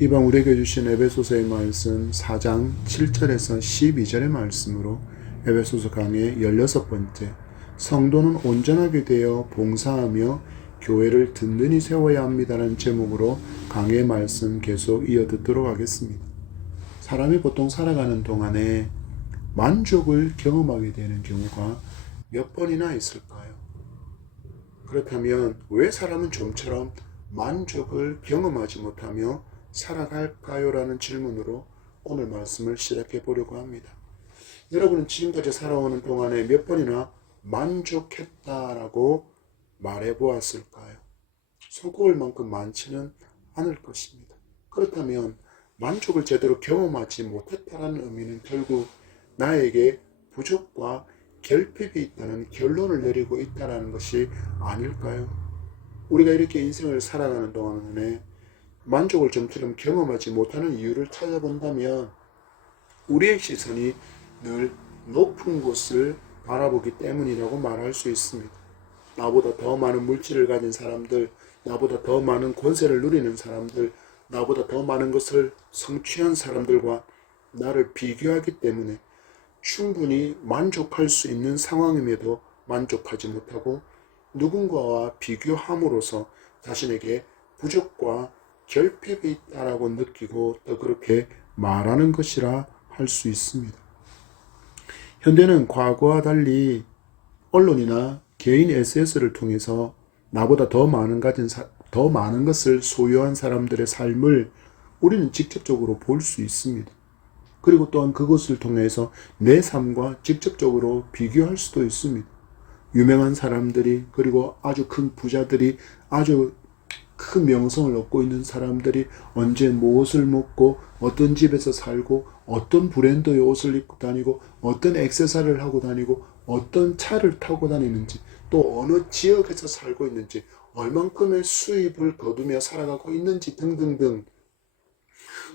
이방 우리에게 주신 에베소서의 말씀 4장 7절에서 12절의 말씀으로 에베소서 강의 16번째, 성도는 온전하게 되어 봉사하며 교회를 든든히 세워야 합니다라는 제목으로 강의 말씀 계속 이어 듣도록 하겠습니다. 사람이 보통 살아가는 동안에 만족을 경험하게 되는 경우가 몇 번이나 있을까요? 그렇다면 왜 사람은 좀처럼 만족을 경험하지 못하며 살아갈까요? 라는 질문으로 오늘 말씀을 시작해 보려고 합니다. 여러분은 지금까지 살아오는 동안에 몇 번이나 만족했다라고 말해 보았을까요? 손꼽을 만큼 많지는 않을 것입니다. 그렇다면 만족을 제대로 경험하지 못했다는 의미는 결국 나에게 부족과 결핍이 있다는 결론을 내리고 있다는 것이 아닐까요? 우리가 이렇게 인생을 살아가는 동안에 만족을 좀처럼 경험하지 못하는 이유를 찾아본다면 우리의 시선이 늘 높은 곳을 바라보기 때문이라고 말할 수 있습니다. 나보다 더 많은 물질을 가진 사람들, 나보다 더 많은 권세를 누리는 사람들, 나보다 더 많은 것을 성취한 사람들과 나를 비교하기 때문에 충분히 만족할 수 있는 상황임에도 만족하지 못하고 누군가와 비교함으로써 자신에게 부족과 결핍이 있다라고 느끼고 또 그렇게 말하는 것이라 할 수 있습니다. 현대는 과거와 달리 언론이나 개인 SNS를 통해서 나보다 더 많은 것을 소유한 사람들의 삶을 우리는 직접적으로 볼 수 있습니다. 그리고 또한 그것을 통해서 내 삶과 직접적으로 비교할 수도 있습니다. 유명한 사람들이, 그리고 아주 큰 부자들이, 아주 큰 명성을 얻고 있는 사람들이 언제 무엇을 먹고 어떤 집에서 살고 어떤 브랜드의 옷을 입고 다니고 어떤 액세서리를 하고 다니고 어떤 차를 타고 다니는지, 또 어느 지역에서 살고 있는지, 얼만큼의 수입을 거두며 살아가고 있는지 등등등,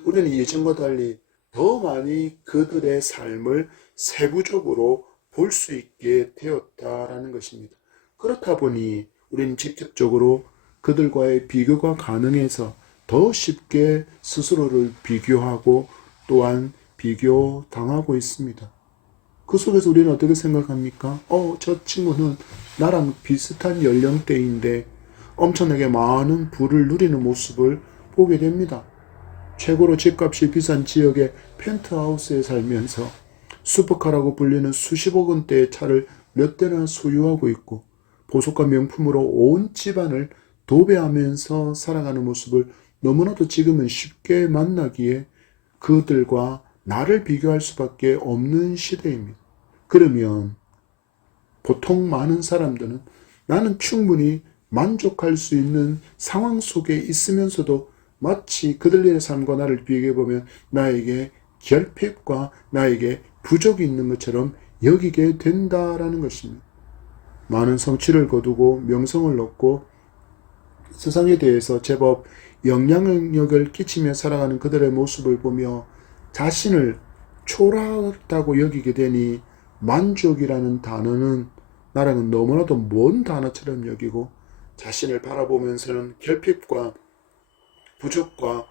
우리는 예전과 달리 더 많이 그들의 삶을 세부적으로 볼 수 있게 되었다라는 것입니다. 그렇다 보니 우리는 직접적으로 그들과의 비교가 가능해서 더 쉽게 스스로를 비교하고 또한 비교당하고 있습니다. 그 속에서 우리는 어떻게 생각합니까? 저 친구는 나랑 비슷한 연령대인데 엄청나게 많은 부를 누리는 모습을 보게 됩니다. 최고로 집값이 비싼 지역의 펜트하우스에 살면서 슈퍼카라고 불리는 수십억 원대의 차를 몇 대나 소유하고 있고 보석과 명품으로 온 집안을 도배하면서 살아가는 모습을 너무나도 지금은 쉽게 만나기에 그들과 나를 비교할 수밖에 없는 시대입니다. 그러면 보통 많은 사람들은 나는 충분히 만족할 수 있는 상황 속에 있으면서도 마치 그들의 삶과 나를 비교해보면 나에게 결핍과 나에게 부족이 있는 것처럼 여기게 된다라는 것입니다. 많은 성취를 거두고 명성을 얻고 세상에 대해서 제법 영향력을 끼치며 살아가는 그들의 모습을 보며 자신을 초라하다고 여기게 되니 만족이라는 단어는 나랑은 너무나도 먼 단어처럼 여기고 자신을 바라보면서는 결핍과 부족과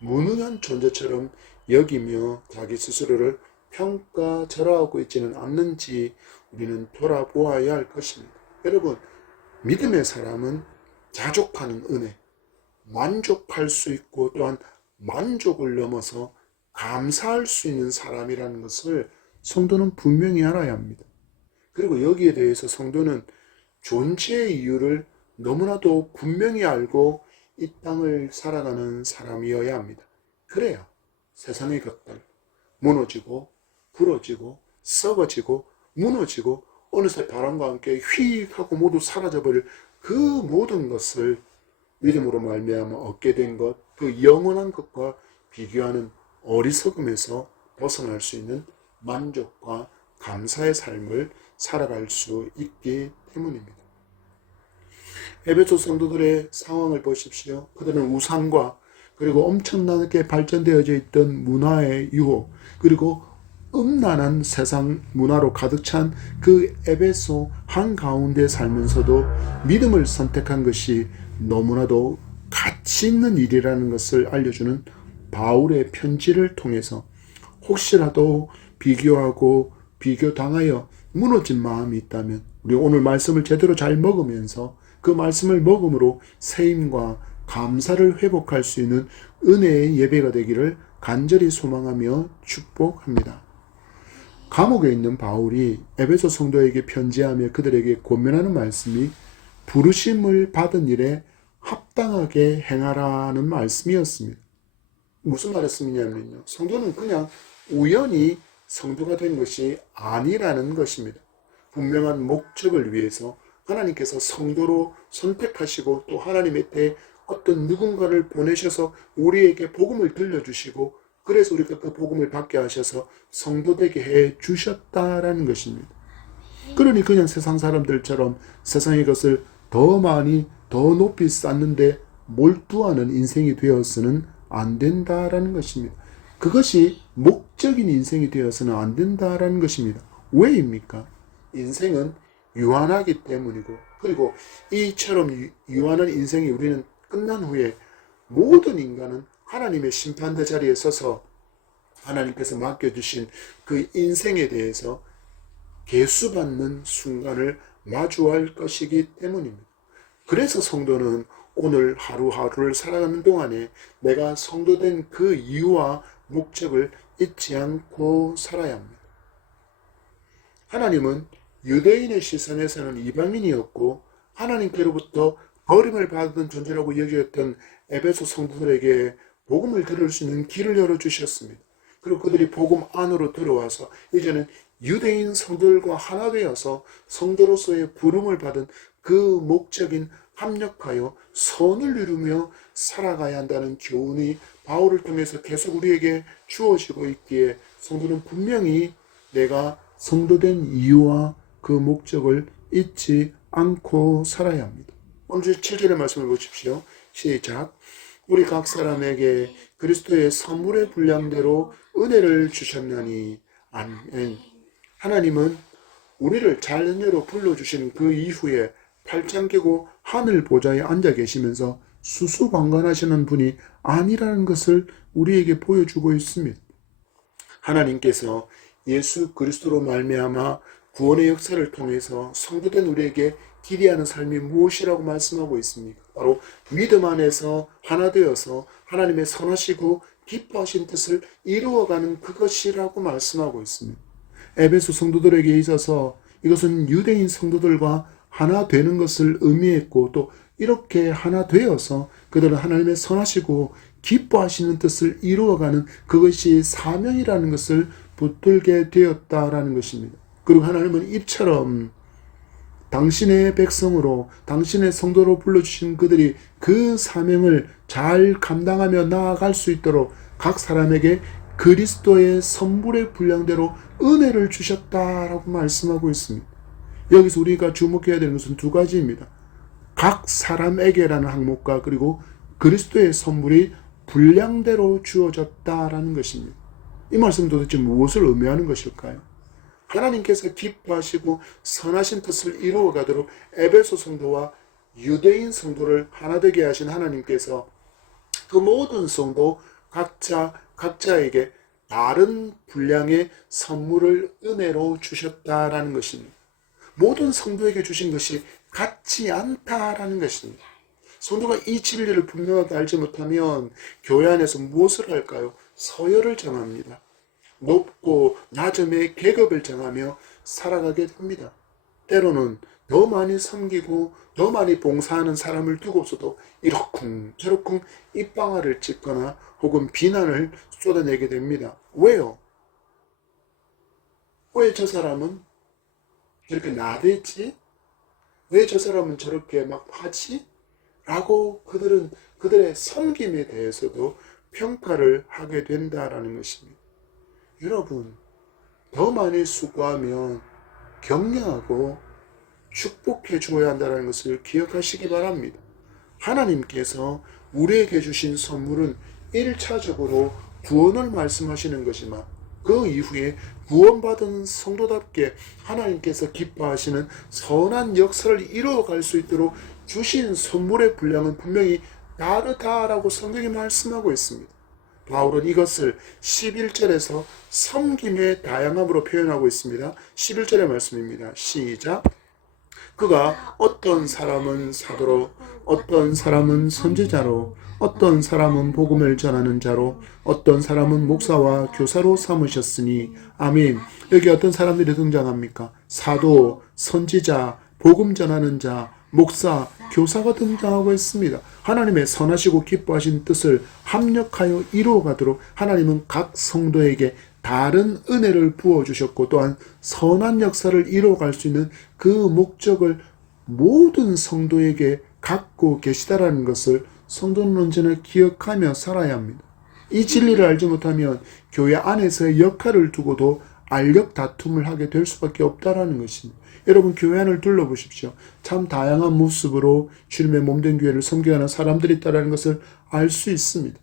무능한 존재처럼 여기며 자기 스스로를 평가절하하고 있지는 않는지 우리는 돌아보아야 할 것입니다. 여러분, 믿음의 사람은 자족하는 은혜, 만족할 수 있고 또한 만족을 넘어서 감사할 수 있는 사람이라는 것을 성도는 분명히 알아야 합니다. 그리고 여기에 대해서 성도는 존재의 이유를 너무나도 분명히 알고 이 땅을 살아가는 사람이어야 합니다. 그래야 세상의 것들 무너지고 부러지고 썩어지고 무너지고 어느새 바람과 함께 휙 하고 모두 사라져버릴 그 모든 것을 믿음으로 말미암아 얻게 된 것, 그 영원한 것과 비교하는 어리석음에서 벗어날 수 있는 만족과 감사의 삶을 살아갈 수 있기 때문입니다. 에베소 성도들의 상황을 보십시오. 그들은 우상과 그리고 엄청나게 발전되어져 있던 문화의 유혹, 그리고 음란한 세상 문화로 가득 찬 그 에베소 한가운데 살면서도 믿음을 선택한 것이 너무나도 가치 있는 일이라는 것을 알려주는 바울의 편지를 통해서 혹시라도 비교당하여 무너진 마음이 있다면 우리 오늘 말씀을 제대로 잘 먹으면서 그 말씀을 먹음으로 세임과 감사를 회복할 수 있는 은혜의 예배가 되기를 간절히 소망하며 축복합니다. 감옥에 있는 바울이 에베소 성도에게 편지하며 그들에게 권면하는 말씀이 부르심을 받은 일에 합당하게 행하라는 말씀이었습니다. 무슨 말씀이냐면요, 성도는 그냥 우연히 성도가 된 것이 아니라는 것입니다. 분명한 목적을 위해서 하나님께서 성도로 선택하시고 또 하나님의 때 어떤 누군가를 보내셔서 우리에게 복음을 들려주시고 그래서 우리가 그 복음을 받게 하셔서 성도되게 해 주셨다라는 것입니다. 그러니 그냥 세상 사람들처럼 세상의 것을 더 많이 더 높이 쌓는데 몰두하는 인생이 되어서는 안 된다라는 것입니다. 그것이 목적인 인생이 되어서는 안 된다라는 것입니다. 왜입니까? 인생은 유한하기 때문이고, 그리고 이처럼 유한한 인생이 우리는 끝난 후에 모든 인간은 하나님의 심판대 자리에 서서 하나님께서 맡겨주신 그 인생에 대해서 계수받는 순간을 마주할 것이기 때문입니다. 그래서 성도는 오늘 하루하루를 살아가는 동안에 내가 성도된 그 이유와 목적을 잊지 않고 살아야 합니다. 하나님은 유대인의 시선에서는 이방인이었고 하나님께로부터 버림을 받은 존재라고 여겼던 에베소 성도들에게 복음을 들을 수 있는 길을 열어주셨습니다. 그리고 그들이 복음 안으로 들어와서 이제는 유대인 성도들과 하나 되어서 성도로서의 부름을 받은 그 목적인 합력하여 선을 이루며 살아가야 한다는 교훈이 바울을 통해서 계속 우리에게 주어지고 있기에 성도는 분명히 내가 성도된 이유와 그 목적을 잊지 않고 살아야 합니다. 오늘 7절의 말씀을 보십시오. 시작. 우리 각 사람에게 그리스도의 선물의 분량대로 은혜를 주셨나니. 아멘. 하나님은 우리를 자녀로 불러주신 그 이후에 팔짱 끼고 하늘 보좌에 앉아 계시면서 수수방관하시는 분이 아니라는 것을 우리에게 보여주고 있습니다. 하나님께서 예수 그리스도로 말미암아 구원의 역사를 통해서 성도된 우리에게 기대하는 삶이 무엇이라고 말씀하고 있습니까? 바로 믿음 안에서 하나 되어서 하나님의 선하시고 기뻐하신 뜻을 이루어가는 그것이라고 말씀하고 있습니다. 에베소 성도들에게 있어서 이것은 유대인 성도들과 하나 되는 것을 의미했고 또 이렇게 하나 되어서 그들은 하나님의 선하시고 기뻐하시는 뜻을 이루어가는 그것이 사명이라는 것을 붙들게 되었다라는 것입니다. 그리고 하나님은 이처럼 당신의 백성으로 당신의 성도로 불러주신 그들이 그 사명을 잘 감당하며 나아갈 수 있도록 각 사람에게 그리스도의 선물의 분량대로 은혜를 주셨다라고 말씀하고 있습니다. 여기서 우리가 주목해야 되는 것은 두 가지입니다. 각 사람에게라는 항목과 그리고 그리스도의 선물이 분량대로 주어졌다라는 것입니다. 이 말씀은 도대체 무엇을 의미하는 것일까요? 하나님께서 기뻐하시고 선하신 뜻을 이루어가도록 에베소 성도와 유대인 성도를 하나 되게 하신 하나님께서 그 모든 성도 각자에게 다른 분량의 선물을 은혜로 주셨다라는 것입니다. 모든 성도에게 주신 것이 같지 않다라는 것입니다. 성도가 이 진리를 분명하게 알지 못하면 교회 안에서 무엇을 할까요? 서열을 정합니다. 높고 낮음의 계급을 정하며 살아가게 됩니다. 때로는 더 많이 섬기고 더 많이 봉사하는 사람을 두고서도 이러쿵저러쿵 입방아를 찍거나 혹은 비난을 쏟아내게 됩니다. 왜요? 왜 저 사람은 저렇게 나대지? 왜 저 사람은 저렇게 막 하지? 라고 그들은 그들의 섬김에 대해서도 평가를 하게 된다라는 것입니다. 여러분, 더 많이 수고하면 격려하고 축복해 주어야 한다는 것을 기억하시기 바랍니다. 하나님께서 우리에게 주신 선물은 1차적으로 구원을 말씀하시는 것이지만 그 이후에 구원받은 성도답게 하나님께서 기뻐하시는 선한 역사를 이루어갈 수 있도록 주신 선물의 분량은 분명히 다르다라고 성경이 말씀하고 있습니다. 바울은 이것을 11절에서 섬김의 다양함으로 표현하고 있습니다. 11절의 말씀입니다. 시작. 그가 어떤 사람은 사도로, 어떤 사람은 선지자로, 어떤 사람은 복음을 전하는 자로, 어떤 사람은 목사와 교사로 삼으셨으니. 아멘. 여기 어떤 사람들이 등장합니까? 사도, 선지자, 복음 전하는 자, 목사, 교사가 등장하고 있습니다. 하나님의 선하시고 기뻐하신 뜻을 합력하여 이루어가도록 하나님은 각 성도에게 다른 은혜를 부어주셨고, 또한 선한 역사를 이루어갈 수 있는 그 목적을 모든 성도에게 갖고 계시다라는 것을 성도는 언제나 기억하며 살아야 합니다. 이 진리를 알지 못하면 교회 안에서의 역할을 두고도 알력 다툼을 하게 될 수밖에 없다라는 것입니다. 여러분, 교회 안을 둘러보십시오. 참 다양한 모습으로 주님의 몸된 교회를 섬겨하는 사람들이 있다는 것을 알 수 있습니다.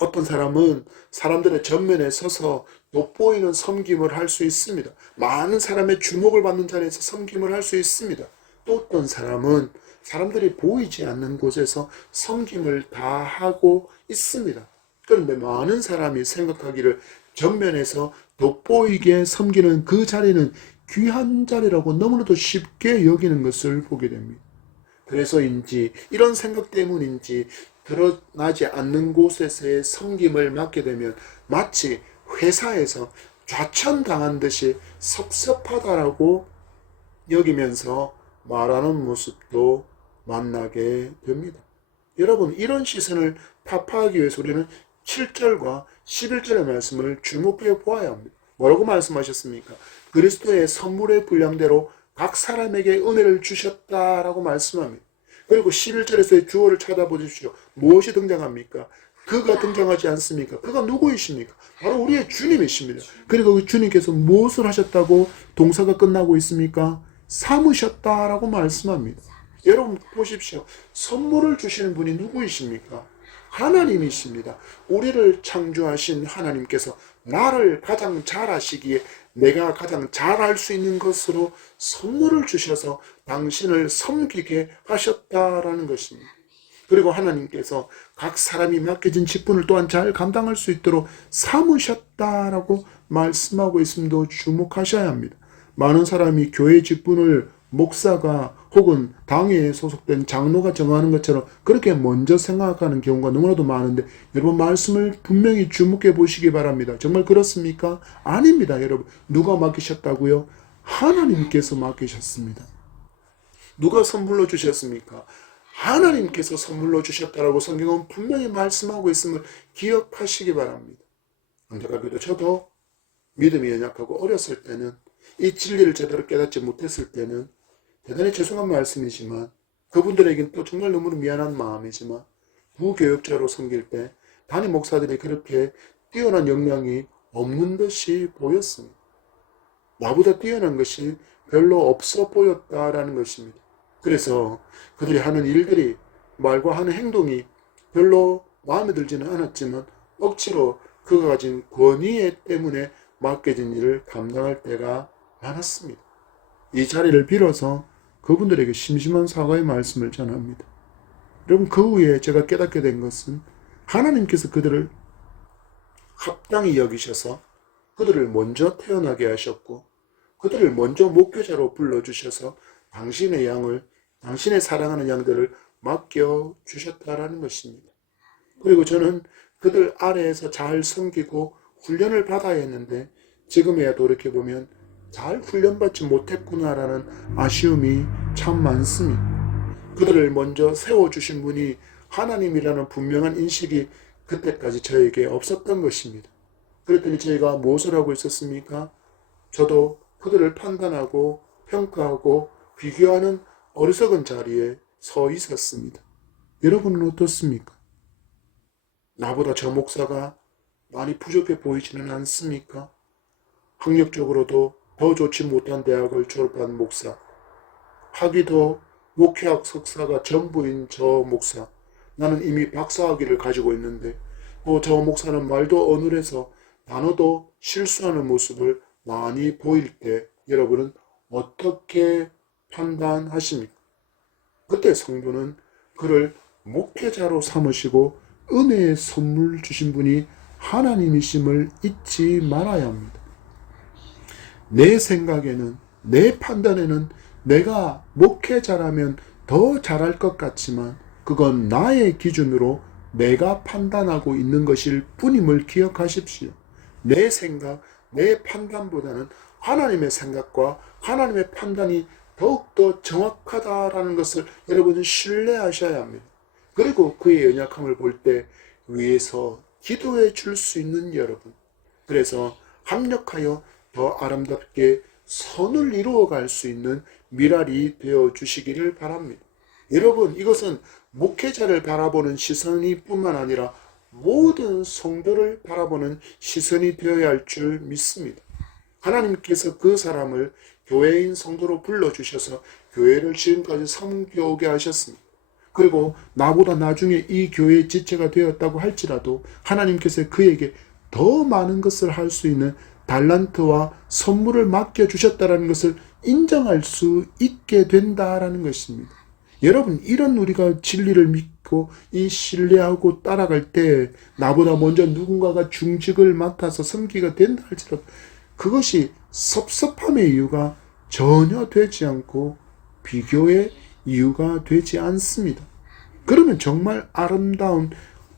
어떤 사람은 사람들의 전면에 서서 돋보이는 섬김을 할 수 있습니다. 많은 사람의 주목을 받는 자리에서 섬김을 할 수 있습니다. 또 어떤 사람은 사람들이 보이지 않는 곳에서 섬김을 다 하고 있습니다. 그런데 많은 사람이 생각하기를 전면에서 돋보이게 섬기는 그 자리는 귀한 자리라고 너무나도 쉽게 여기는 것을 보게 됩니다. 그래서인지, 이런 생각 때문인지 드러나지 않는 곳에서의 섬김을 맡게 되면 마치 회사에서 좌천당한 듯이 섭섭하다라고 여기면서 말하는 모습도 만나게 됩니다. 여러분, 이런 시선을 타파하기 위해서 우리는 7절과 11절의 말씀을 주목해 보아야 합니다. 뭐라고 말씀하셨습니까? 그리스도의 선물의 분량대로 각 사람에게 은혜를 주셨다라고 말씀합니다. 그리고 11절에서의 주어를 찾아보십시오. 무엇이 등장합니까? 그가 등장하지 않습니까? 그가 누구이십니까? 바로 우리의 주님이십니다. 그리고 그 주님께서 무엇을 하셨다고 동사가 끝나고 있습니까? 삼으셨다라고 말씀합니다. 여러분 보십시오. 선물을 주시는 분이 누구이십니까? 하나님이십니다. 우리를 창조하신 하나님께서 나를 가장 잘 아시기에 내가 가장 잘할 수 있는 것으로 선물을 주셔서 당신을 섬기게 하셨다라는 것입니다. 그리고 하나님께서 각 사람이 맡겨진 직분을 또한 잘 감당할 수 있도록 삼으셨다라고 말씀하고 있음도 주목하셔야 합니다. 많은 사람이 교회 직분을 목사가 혹은 당회에 소속된 장로가 정하는 것처럼 그렇게 먼저 생각하는 경우가 너무나도 많은데, 여러분 말씀을 분명히 주목해 보시기 바랍니다. 정말 그렇습니까? 아닙니다. 여러분, 누가 맡기셨다고요? 하나님께서 맡기셨습니다. 누가 선물로 주셨습니까? 하나님께서 선물로 주셨다라고 성경은 분명히 말씀하고 있음을 기억하시기 바랍니다. 안타깝게도 저도 믿음이 연약하고 어렸을 때는, 이 진리를 제대로 깨닫지 못했을 때는 대단히 죄송한 말씀이지만, 그분들에겐 또 정말 너무나 미안한 마음이지만, 무교육자로 섬길 때 담임 목사들이 그렇게 뛰어난 역량이 없는 듯이 보였습니다. 나보다 뛰어난 것이 별로 없어 보였다라는 것입니다. 그래서 그들이 하는 일들이, 말과 하는 행동이 별로 마음에 들지는 않았지만 억지로 그가 가진 권위 때문에 맡겨진 일을 감당할 때가 많았습니다. 이 자리를 빌어서 그분들에게 심심한 사과의 말씀을 전합니다. 여러분, 그 후에 제가 깨닫게 된 것은 하나님께서 그들을 합당히 여기셔서 그들을 먼저 태어나게 하셨고, 그들을 먼저 목회자로 불러주셔서 당신의 양을, 당신의 사랑하는 양들을 맡겨주셨다라는 것입니다. 그리고 저는 그들 아래에서 잘 섬기고 훈련을 받아야 했는데, 지금에야 돌이켜보면 잘 훈련받지 못했구나라는 아쉬움이 참 많습니다. 그들을 먼저 세워주신 분이 하나님이라는 분명한 인식이 그때까지 저에게 없었던 것입니다. 그랬더니 저희가 무엇을 하고 있었습니까? 저도 그들을 판단하고 평가하고 비교하는 어리석은 자리에 서 있었습니다. 여러분은 어떻습니까? 나보다 저 목사가 많이 부족해 보이지는 않습니까? 학력적으로도 더 좋지 못한 대학을 졸업한 목사, 학위도 목회학 석사가 전부인 저 목사, 나는 이미 박사학위를 가지고 있는데 저 목사는 말도 어눌해서 단어도 실수하는 모습을 많이 보일 때 여러분은 어떻게 판단하십니까? 그때 성도는 그를 목회자로 삼으시고 은혜의 선물 주신 분이 하나님이심을 잊지 말아야 합니다. 내 생각에는, 내 판단에는 내가 목회자라면 더 잘할 것 같지만 그건 나의 기준으로 내가 판단하고 있는 것일 뿐임을 기억하십시오. 내 생각, 내 판단보다는 하나님의 생각과 하나님의 판단이 더욱더 정확하다라는 것을 여러분은 신뢰하셔야 합니다. 그리고 그의 연약함을 볼 때 위에서 기도해 줄 수 있는 여러분, 그래서 합력하여 더 아름답게 선을 이루어갈 수 있는 미랄이 되어 주시기를 바랍니다. 여러분, 이것은 목회자를 바라보는 시선이 뿐만 아니라 모든 성도를 바라보는 시선이 되어야 할 줄 믿습니다. 하나님께서 그 사람을 교회인 성도로 불러주셔서 교회를 지금까지 섬겨오게 하셨습니다. 그리고 나보다 나중에 이 교회의 지체가 되었다고 할지라도 하나님께서 그에게 더 많은 것을 할 수 있는 달란트와 선물을 맡겨주셨다는 것을 인정할 수 있게 된다라는 것입니다. 여러분, 이런 우리가 진리를 믿고 이 신뢰하고 따라갈 때 나보다 먼저 누군가가 중직을 맡아서 섬기가 된다 할지라도 그것이 섭섭함의 이유가 전혀 되지 않고 비교의 이유가 되지 않습니다. 그러면 정말 아름다운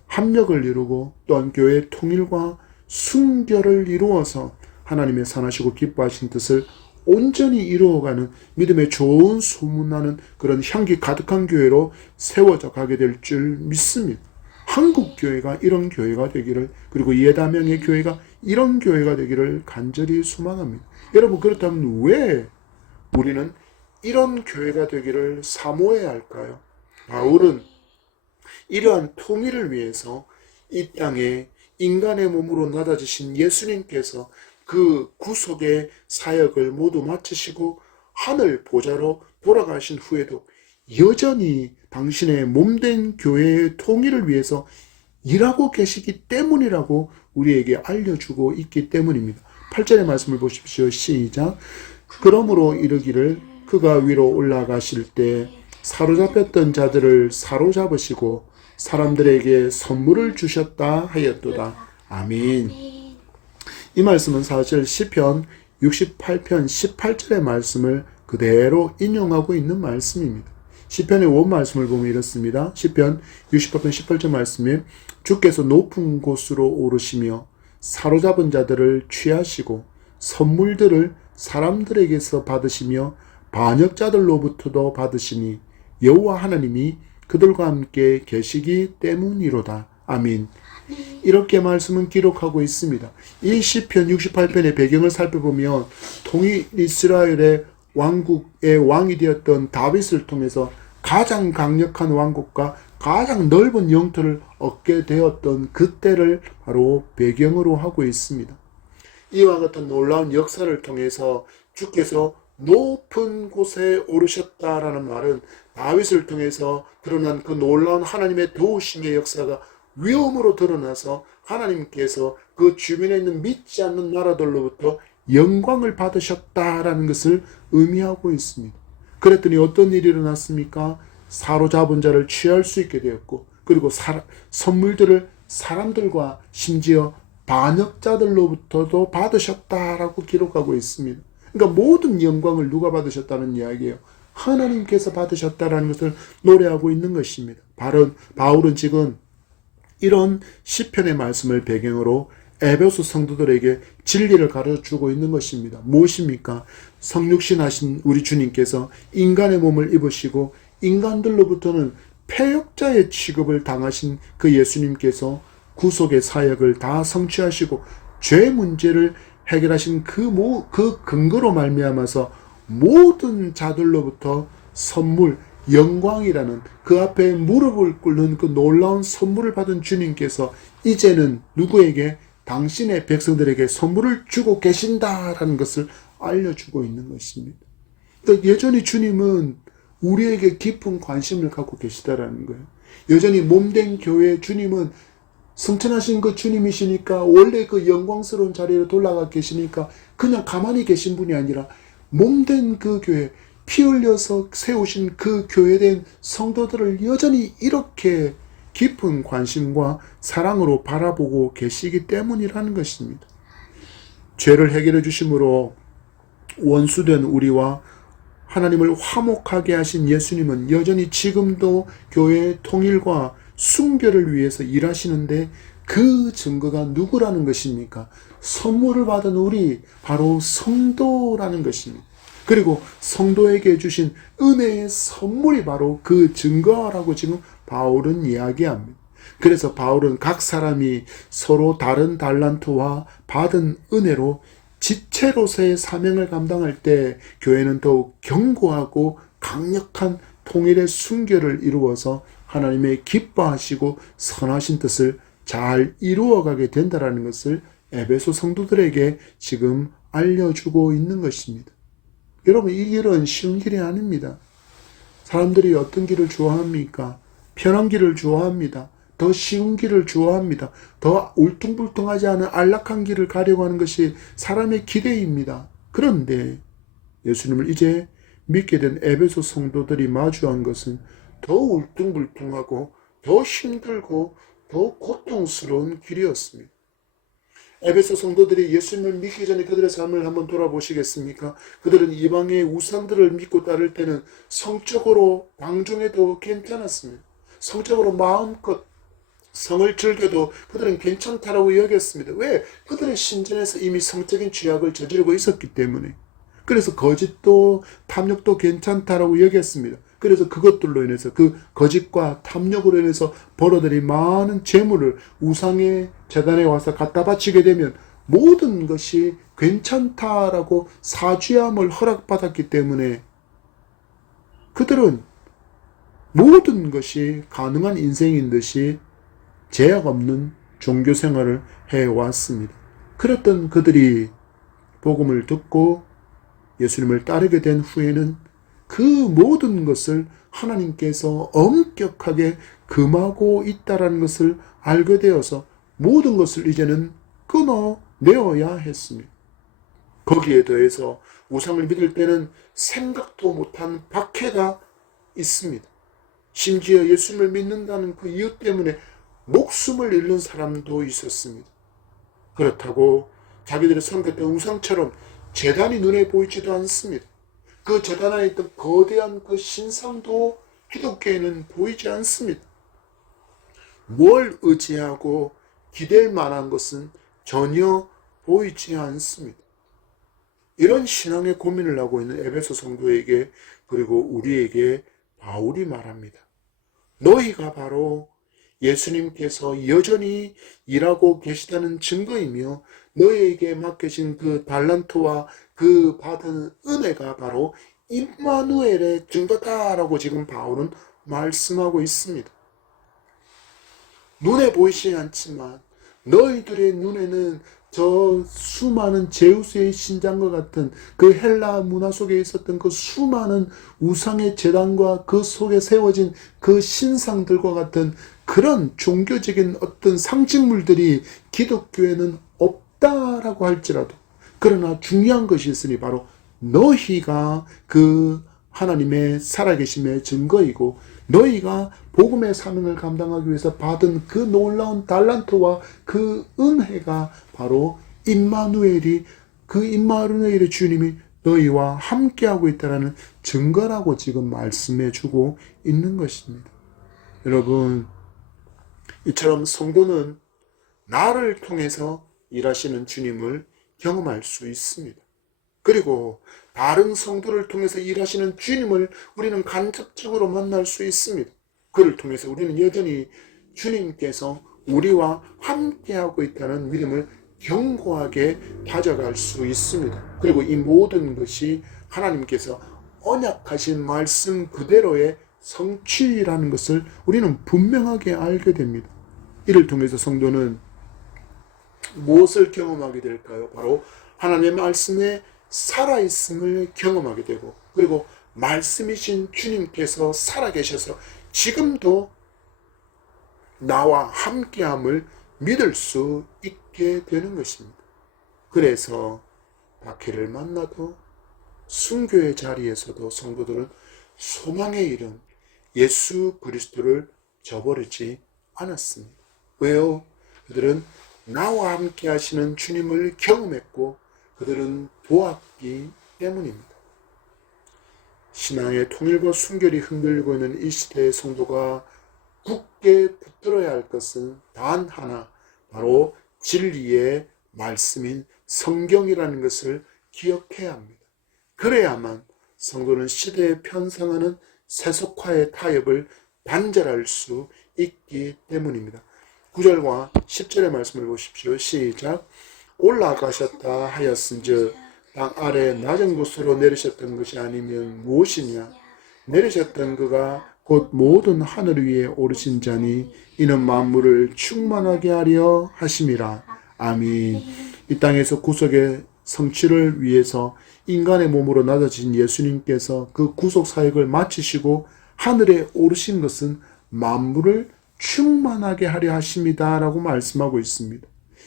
합력을 이루고 또한 교회의 통일과 순결을 이루어서 하나님의 선하시고 기뻐하신 뜻을 온전히 이루어가는 믿음의 좋은 소문나는 그런 향기 가득한 교회로 세워져 가게 될 줄 믿습니다. 한국 교회가 이런 교회가 되기를, 그리고 예다명의 교회가 이런 교회가 되기를 간절히 소망합니다. 여러분, 그렇다면 왜 우리는 이런 교회가 되기를 사모해야 할까요? 바울은 이러한 통일을 위해서 이 땅에 인간의 몸으로 낮아지신 예수님께서 그 구속의 사역을 모두 마치시고 하늘 보좌로 돌아가신 후에도 여전히 당신의 몸된 교회의 통일을 위해서 일하고 계시기 때문이라고 우리에게 알려주고 있기 때문입니다. 8절의 말씀을 보십시오. 시작. 그러므로 이르기를 그가 위로 올라가실 때 사로잡혔던 자들을 사로잡으시고 사람들에게 선물을 주셨다 하였도다. 아멘. 이 말씀은 사실 시편 68편 18절의 말씀을 그대로 인용하고 있는 말씀입니다. 시편의 원 말씀을 보면 이렇습니다. 시편 68편 18절 말씀에 주께서 높은 곳으로 오르시며 사로잡은 자들을 취하시고 선물들을 사람들에게서 받으시며 반역자들로부터도 받으시니 여호와 하나님이 그들과 함께 계시기 때문이로다. 아멘. 이렇게 말씀은 기록하고 있습니다. 이 시편 68편의 배경을 살펴보면 통일 이스라엘의 왕국의 왕이 되었던 다윗을 통해서 가장 강력한 왕국과 가장 넓은 영토를 얻게 되었던 그때를 바로 배경으로 하고 있습니다. 이와 같은 놀라운 역사를 통해서 주께서 높은 곳에 오르셨다라는 말은 다윗을 통해서 드러난 그 놀라운 하나님의 도우심의 역사가 위엄으로 드러나서 하나님께서 그 주변에 있는 믿지 않는 나라들로부터 영광을 받으셨다라는 것을 의미하고 있습니다. 그랬더니 어떤 일이 일어났습니까? 사로잡은 자를 취할 수 있게 되었고, 그리고 선물들을 사람들과 심지어 반역자들로부터도 받으셨다라고 기록하고 있습니다. 그러니까 모든 영광을 누가 받으셨다는 이야기예요? 하나님께서 받으셨다라는 것을 노래하고 있는 것입니다. 바울은 지금 이런 시편의 말씀을 배경으로 에베소 성도들에게 진리를 가르쳐주고 있는 것입니다. 무엇입니까? 성육신 하신 우리 주님께서 인간의 몸을 입으시고 인간들로부터는 패역자의 취급을 당하신 그 예수님께서 구속의 사역을 다 성취하시고 죄 문제를 해결하신 그 근거로 말미암아서 모든 자들로부터 선물, 영광이라는 그 앞에 무릎을 꿇는 그 놀라운 선물을 받은 주님께서 이제는 누구에게? 당신의 백성들에게 선물을 주고 계신다라는 것을 알려주고 있는 것입니다. 그러니까 여전히 주님은 우리에게 깊은 관심을 갖고 계시다라는 거예요. 여전히 몸된 교회 주님은 승천하신 그 주님이시니까 원래 그 영광스러운 자리에 돌아가 계시니까 그냥 가만히 계신 분이 아니라 몸된 그 교회, 피 흘려서 세우신 그 교회된 성도들을 여전히 이렇게 깊은 관심과 사랑으로 바라보고 계시기 때문이라는 것입니다. 죄를 해결해 주심으로 원수된 우리와 하나님을 화목하게 하신 예수님은 여전히 지금도 교회의 통일과 순결을 위해서 일하시는데 그 증거가 누구라는 것입니까? 선물을 받은 우리, 바로 성도라는 것입니다. 그리고 성도에게 주신 은혜의 선물이 바로 그 증거라고 지금 바울은 이야기합니다. 그래서 바울은 각 사람이 서로 다른 달란트와 받은 은혜로 지체로서의 사명을 감당할 때 교회는 더욱 견고하고 강력한 통일의 순결을 이루어서 하나님의 기뻐하시고 선하신 뜻을 잘 이루어가게 된다는 것을 에베소 성도들에게 지금 알려주고 있는 것입니다. 여러분, 이 길은 쉬운 길이 아닙니다. 사람들이 어떤 길을 좋아합니까? 편한 길을 좋아합니다. 더 쉬운 길을 좋아합니다. 더 울퉁불퉁하지 않은 안락한 길을 가려고 하는 것이 사람의 기대입니다. 그런데 예수님을 이제 믿게 된 에베소 성도들이 마주한 것은 더 울퉁불퉁하고 더 힘들고 더 고통스러운 길이었습니다. 에베소 성도들이 예수님을 믿기 전에 그들의 삶을 한번 돌아보시겠습니까? 그들은 이방의 우상들을 믿고 따를 때는 성적으로 방종해도 괜찮았습니다. 성적으로 마음껏 성을 즐겨도 그들은 괜찮다라고 여겼습니다. 왜? 그들의 신전에서 이미 성적인 죄악을 저지르고 있었기 때문에. 그래서 거짓도 탐욕도 괜찮다라고 여겼습니다. 그래서 그것들로 인해서 그 거짓과 탐욕으로 인해서 벌어들인 많은 재물을 우상의 제단에 와서 갖다 바치게 되면 모든 것이 괜찮다라고 사죄함을 허락받았기 때문에 그들은 모든 것이 가능한 인생인 듯이 제약 없는 종교 생활을 해왔습니다. 그랬던 그들이 복음을 듣고 예수님을 따르게 된 후에는 그 모든 것을 하나님께서 엄격하게 금하고 있다라는 것을 알게 되어서 모든 것을 이제는 끊어내어야 했습니다. 거기에 더해서 우상을 믿을 때는 생각도 못한 박해가 있습니다. 심지어 예수님을 믿는다는 그 이유 때문에 목숨을 잃는 사람도 있었습니다. 그렇다고 자기들이 섬겼던 우상처럼 제단이 눈에 보이지도 않습니다. 그 제단 안에 있던 거대한 그 신상도 기독교에는 보이지 않습니다. 뭘 의지하고 기댈 만한 것은 전혀 보이지 않습니다. 이런 신앙의 고민을 하고 있는 에베소 성도에게, 그리고 우리에게 바울이 말합니다. 너희가 바로 예수님께서 여전히 일하고 계시다는 증거이며 너희에게 맡겨진 그 달란트와 그 받은 은혜가 바로 임마누엘의 증거다라고 지금 바울은 말씀하고 있습니다. 눈에 보이지 않지만 너희들의 눈에는 저 수많은 제우스의 신장과 같은 그 헬라 문화 속에 있었던 그 수많은 우상의 제단과 그 속에 세워진 그 신상들과 같은 그런 종교적인 어떤 상징물들이 기독교에는 없다라고 할지라도, 그러나 중요한 것이 있으니 바로 너희가 그 하나님의 살아계심의 증거이고 너희가 복음의 사명을 감당하기 위해서 받은 그 놀라운 달란트와 그 은혜가 바로 임마누엘이, 그 임마누엘의 주님이 너희와 함께하고 있다는 증거라고 지금 말씀해 주고 있는 것입니다. 여러분, 이처럼 성도는 나를 통해서 일하시는 주님을 경험할 수 있습니다. 그리고 다른 성도를 통해서 일하시는 주님을 우리는 간접적으로 만날 수 있습니다. 그를 통해서 우리는 여전히 주님께서 우리와 함께하고 있다는 믿음을 견고하게 가져갈 수 있습니다. 그리고 이 모든 것이 하나님께서 언약하신 말씀 그대로의 성취라는 것을 우리는 분명하게 알게 됩니다. 이를 통해서 성도는 무엇을 경험하게 될까요? 바로 하나님의 말씀에 살아있음을 경험하게 되고, 그리고 말씀이신 주님께서 살아계셔서 지금도 나와 함께함을 믿을 수 있게 되는 것입니다. 그래서 박해를 만나도 순교의 자리에서도 성도들은 소망의 이름 예수 그리스도를 저버리지 않았습니다. 왜요? 그들은 나와 함께 하시는 주님을 경험했고 그들은 보았기 때문입니다. 신앙의 통일과 순결이 흔들리고 있는 이 시대의 성도가 굳게 붙들어야 할 것은 단 하나, 바로 진리의 말씀인 성경이라는 것을 기억해야 합니다. 그래야만 성도는 시대에 편성하는 세속화의 타협을 단절할 수 있기 때문입니다. 9절과 10절의 말씀을 보십시오. 시작. 올라가셨다 하였은즉 땅 아래 낮은 곳으로 내리셨던 것이 아니면 무엇이냐? 내리셨던 그가 곧 모든 하늘 위에 오르신 자니 이는 만물을 충만하게 하려 하심이라. 아멘. 이 땅에서 구속의 성취를 위해서 인간의 몸으로 낮아진 예수님께서 그 구속 사역을 마치시고 하늘에 오르신 것은 만물을 충만하게 하려 하십니다 라고 말씀하고 있습니다.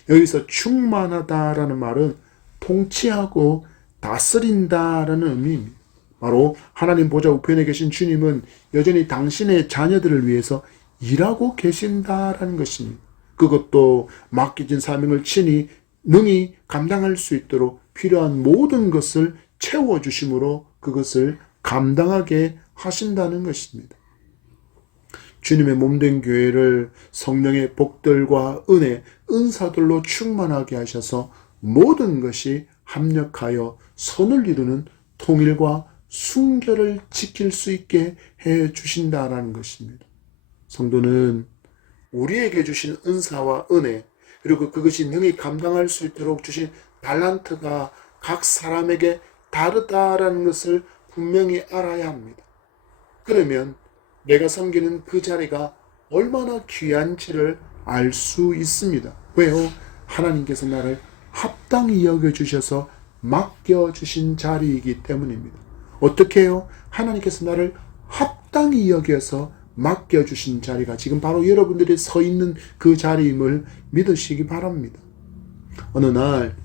여기서 충만하다라는 말은 통치하고 다스린다라는 의미입니다. 바로 하나님 보좌 우편에 계신 주님은 여전히 당신의 자녀들을 위해서 일하고 계신다라는 것입니다. 그것도 맡겨진 사명을 친히 능히 감당할 수 있도록 필요한 모든 것을 채워주심으로 그것을 감당하게 하신다는 것입니다. 주님의 몸된 교회를 성령의 복들과 은혜, 은사들로 충만하게 하셔서 모든 것이 합력하여 선을 이루는 통일과 순결을 지킬 수 있게 해 주신다라는 것입니다. 성도는 우리에게 주신 은사와 은혜, 그리고 그것이 능히 감당할 수 있도록 주신 달란트가 각 사람에게 다르다라는 것을 분명히 알아야 합니다. 그러면 내가 섬기는 그 자리가 얼마나 귀한지를 알 수 있습니다. 왜요? 하나님께서 나를 합당히 여겨주셔서 맡겨주신 자리이기 때문입니다. 어떻게 해요? 하나님께서 나를 합당히 여겨서 맡겨주신 자리가 지금 바로 여러분들이 서 있는 그 자리임을 믿으시기 바랍니다. 어느 날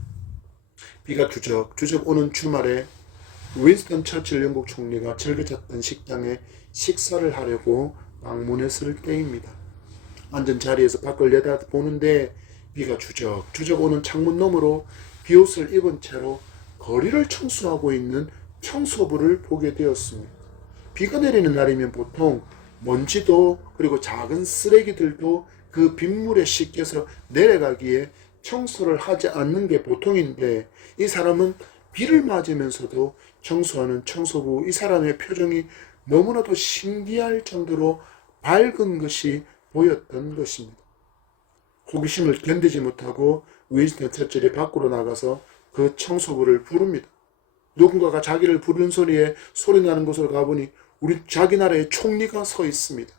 비가 주적 오는 주말에 윈스턴 처칠 영국 총리가 즐겨졌던 식당에 식사를 하려고 방문했을 때입니다. 앉은 자리에서 밖을 내다보는데 비가 주적 오는 창문 너머로 비옷을 입은 채로 거리를 청소하고 있는 청소부를 보게 되었습니다. 비가 내리는 날이면 보통 먼지도 그리고 작은 쓰레기들도 그 빗물에 씻겨서 내려가기에 청소를 하지 않는 게 보통인데 이 사람은 비를 맞으면서도 청소하는 청소부 이 사람의 표정이 너무나도 신기할 정도로 밝은 것이 보였던 것입니다. 호기심을 견디지 못하고 윈스턴 처칠이 밖으로 나가서 그 청소부를 부릅니다. 누군가가 자기를 부르는 소리 나는 곳으로 가보니 우리 자기 나라의 총리가 서 있습니다.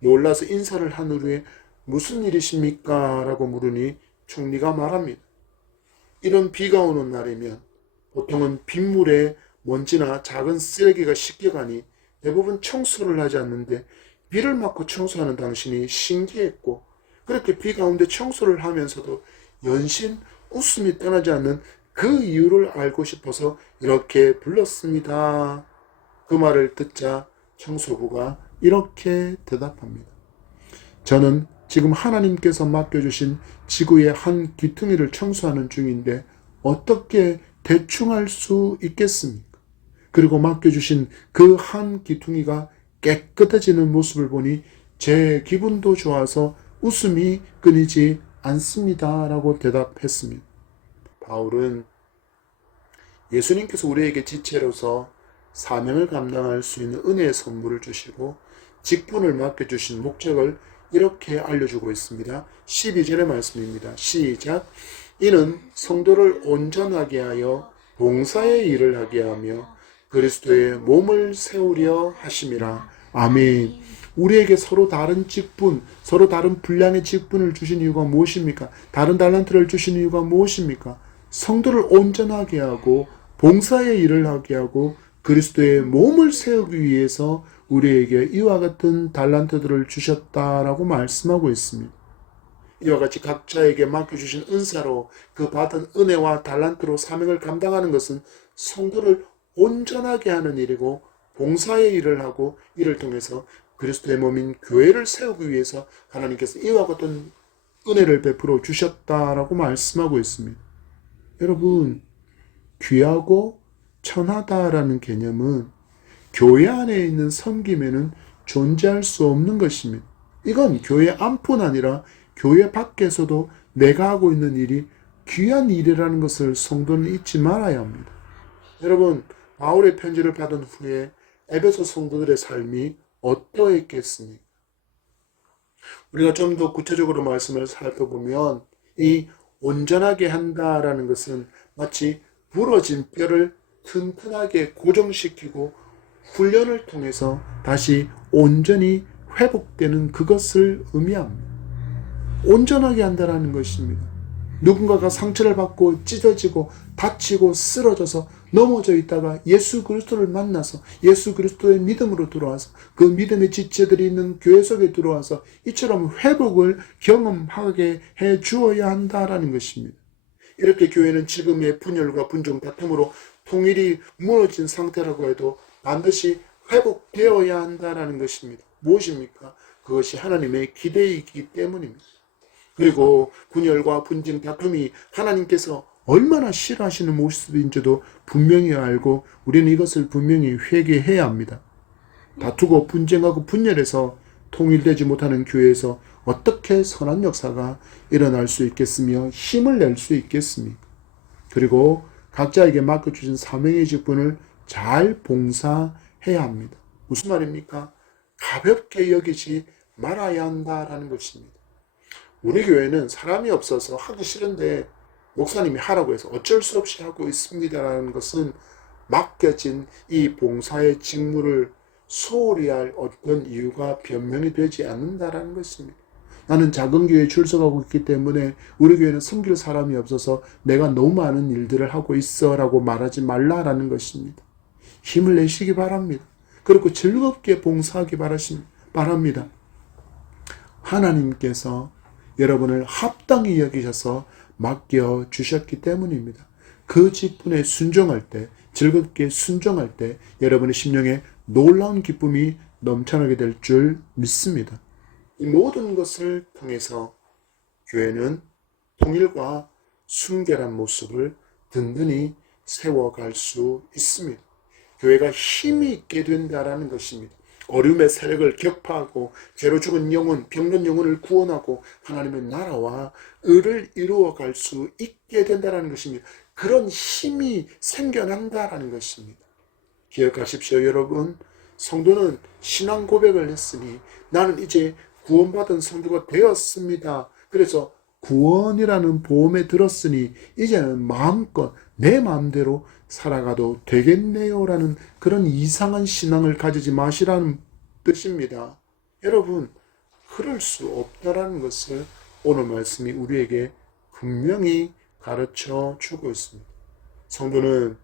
놀라서 인사를 한 후에 무슨 일이십니까? 라고 물으니 총리가 말합니다. 이런 비가 오는 날이면 보통은 빗물에 먼지나 작은 쓰레기가 씻겨가니 대부분 청소를 하지 않는데 비를 맞고 청소하는 당신이 신기했고 그렇게 비 가운데 청소를 하면서도 연신 웃음이 떠나지 않는 그 이유를 알고 싶어서 이렇게 불렀습니다. 그 말을 듣자 청소부가 이렇게 대답합니다. 저는 지금 하나님께서 맡겨주신 지구의 한 귀퉁이를 청소하는 중인데 어떻게 대충 할 수 있겠습니까? 그리고 맡겨주신 그 한 귀퉁이가 깨끗해지는 모습을 보니 제 기분도 좋아서 웃음이 끊이지 않습니다. 라고 대답했습니다. 바울은 예수님께서 우리에게 지체로서 사명을 감당할 수 있는 은혜의 선물을 주시고 직분을 맡겨주신 목적을 이렇게 알려주고 있습니다. 12절의 말씀입니다. 시작. 이는 성도를 온전하게 하여 봉사의 일을 하게 하며 그리스도의 몸을 세우려 하심이라. 아멘. 우리에게 서로 다른 직분, 서로 다른 분량의 직분을 주신 이유가 무엇입니까? 다른 달란트를 주신 이유가 무엇입니까? 성도를 온전하게 하고 봉사의 일을 하게 하고 그리스도의 몸을 세우기 위해서 우리에게 이와 같은 달란트들을 주셨다라고 말씀하고 있습니다. 이와 같이 각자에게 맡겨주신 은사로 그 받은 은혜와 달란트로 사명을 감당하는 것은 성도를 온전하게 하는 일이고 봉사의 일을 하고 이를 통해서 그리스도의 몸인 교회를 세우기 위해서 하나님께서 이와 같은 은혜를 베풀어 주셨다라고 말씀하고 있습니다. 여러분, 귀하고 천하다라는 개념은 교회 안에 있는 섬김에는 존재할 수 없는 것입니다. 이건 교회 안뿐 아니라 교회 밖에서도 내가 하고 있는 일이 귀한 일이라는 것을 성도는 잊지 말아야 합니다. 여러분, 바울의 편지를 받은 후에 에베소 성도들의 삶이 어떠했겠습니까? 우리가 좀 더 구체적으로 말씀을 살펴보면 이 온전하게 한다라는 것은 마치 부러진 뼈를 튼튼하게 고정시키고 훈련을 통해서 다시 온전히 회복되는 그것을 의미합니다. 온전하게 한다라는 것입니다. 누군가가 상처를 받고 찢어지고 다치고 쓰러져서 넘어져 있다가 예수 그리스도를 만나서 예수 그리스도의 믿음으로 들어와서 그 믿음의 지체들이 있는 교회 속에 들어와서 이처럼 회복을 경험하게 해 주어야 한다라는 것입니다. 이렇게 교회는 지금의 분열과 분쟁 다툼으로 통일이 무너진 상태라고 해도 반드시 회복되어야 한다라는 것입니다. 무엇입니까? 그것이 하나님의 기대이기 때문입니다. 그리고 분열과 분쟁 다툼이 하나님께서 얼마나 싫어하시는 모습인지도 분명히 알고 우리는 이것을 분명히 회개해야 합니다. 다투고 분쟁하고 분열해서 통일되지 못하는 교회에서 어떻게 선한 역사가 일어날 수 있겠으며 힘을 낼 수 있겠습니까? 그리고 각자에게 맡겨주신 사명의 직분을 잘 봉사해야 합니다. 무슨 말입니까? 가볍게 여기지 말아야 한다라는 것입니다. 우리 교회는 사람이 없어서 하기 싫은데 목사님이 하라고 해서 어쩔 수 없이 하고 있습니다라는 것은 맡겨진 이 봉사의 직무를 소홀히 할 어떤 이유가 변명이 되지 않는다라는 것입니다. 나는 작은 교회에 출석하고 있기 때문에 우리 교회는 섬길 사람이 없어서 내가 너무 많은 일들을 하고 있어 라고 말하지 말라라는 것입니다. 힘을 내시기 바랍니다. 그리고 즐겁게 봉사하기 바랍니다. 하나님께서 여러분을 합당히 여기셔서 맡겨주셨기 때문입니다. 그 직분에 순종할 때, 즐겁게 순종할 때 여러분의 심령에 놀라운 기쁨이 넘쳐나게 될 줄 믿습니다. 이 모든 것을 통해서 교회는 통일과 순결한 모습을 든든히 세워갈 수 있습니다. 교회가 힘이 있게 된다라는 것입니다. 어려움의 세력을 격파하고 죄로 죽은 영혼, 병든 영혼을 구원하고 하나님의 나라와 의를 이루어갈 수 있게 된다는 것입니다. 그런 힘이 생겨난다라는 것입니다. 기억하십시오, 여러분. 성도는 신앙 고백을 했으니 나는 이제 구원받은 성도가 되었습니다. 그래서 구원이라는 보험에 들었으니 이제는 마음껏 내 마음대로 살아가도 되겠네요라는 그런 이상한 신앙을 가지지 마시라는 뜻입니다. 여러분, 그럴 수 없다라는 것을 오늘 말씀이 우리에게 분명히 가르쳐 주고 있습니다. 성도는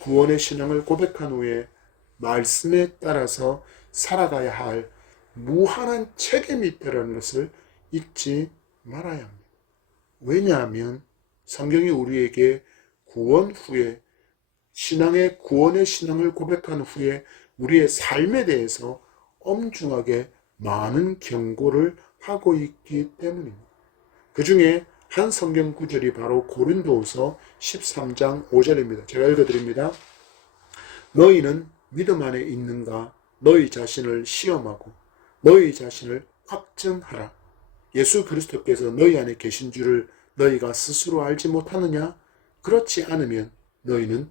구원의 신앙을 고백한 후에 말씀에 따라서 살아가야 할 무한한 책임이 있다는 것을 잊지 말아야 합니다. 왜냐하면 성경이 우리에게 구원 후에 구원의 신앙을 고백한 후에 우리의 삶에 대해서 엄중하게 많은 경고를 하고 있기 때문입니다. 그 중에 한 성경 구절이 바로 고린도후서 13장 5절입니다. 제가 읽어드립니다. 너희는 믿음 안에 있는가? 너희 자신을 시험하고 너희 자신을 확증하라. 예수 그리스도께서 너희 안에 계신 줄을 너희가 스스로 알지 못하느냐? 그렇지 않으면 너희는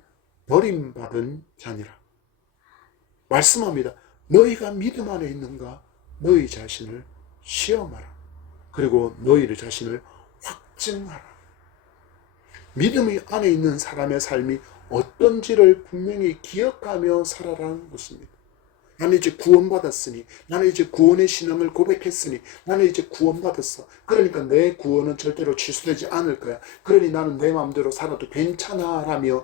버림받은 자니라. 말씀합니다. 너희가 믿음 안에 있는가? 너희 자신을 시험하라. 그리고 너희 자신을 확증하라. 믿음이 안에 있는 사람의 삶이 어떤지를 분명히 기억하며 살아라는 것입니다. 나는 이제 구원받았으니, 나는 이제 구원의 신앙을 고백했으니, 나는 이제 구원받았어. 그러니까 내 구원은 절대로 취소되지 않을 거야. 그러니 나는 내 마음대로 살아도 괜찮아 라며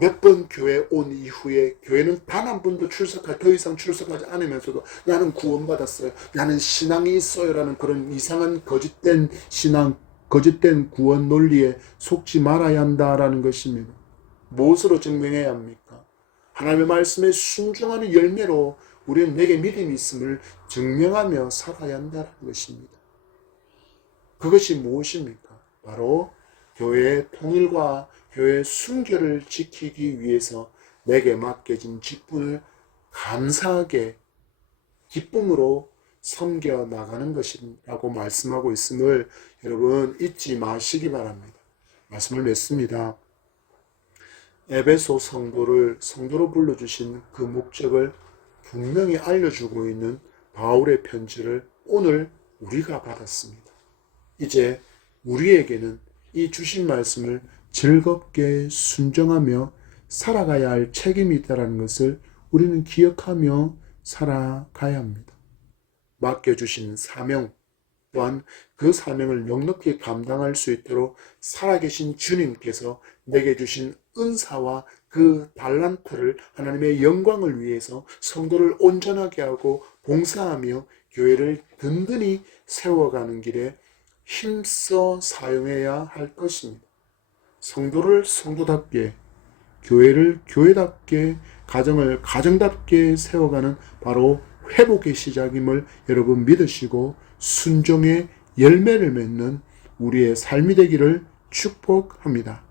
몇 번 교회 온 이후에 교회는 단 한 번도 더 이상 출석하지 않으면서도 나는 구원받았어요. 나는 신앙이 있어요 라는 그런 이상한 거짓된 신앙, 거짓된 구원 논리에 속지 말아야 한다라는 것입니다. 무엇으로 증명해야 합니까? 하나님의 말씀에 순종하는 열매로 우리는 내게 믿음이 있음을 증명하며 살아야 한다는 것입니다. 그것이 무엇입니까? 바로 교회의 통일과 교회의 순결을 지키기 위해서 내게 맡겨진 직분을 감사하게 기쁨으로 섬겨 나가는 것이라고 말씀하고 있음을 여러분 잊지 마시기 바랍니다. 말씀을 맺습니다. 에베소 성도로 불러주신 그 목적을 분명히 알려주고 있는 바울의 편지를 오늘 우리가 받았습니다. 이제 우리에게는 이 주신 말씀을 즐겁게 순종하며 살아가야 할 책임이 있다는 것을 우리는 기억하며 살아가야 합니다. 맡겨주신 사명 또한 그 사명을 넉넉히 감당할 수 있도록 살아계신 주님께서 내게 주신 은사와 그 달란트를 하나님의 영광을 위해서 성도를 온전하게 하고 봉사하며 교회를 든든히 세워가는 길에 힘써 사용해야 할 것입니다. 성도를 성도답게, 교회를 교회답게, 가정을 가정답게 세워가는 바로 회복의 시작임을 여러분 믿으시고 순종의 열매를 맺는 우리의 삶이 되기를 축복합니다.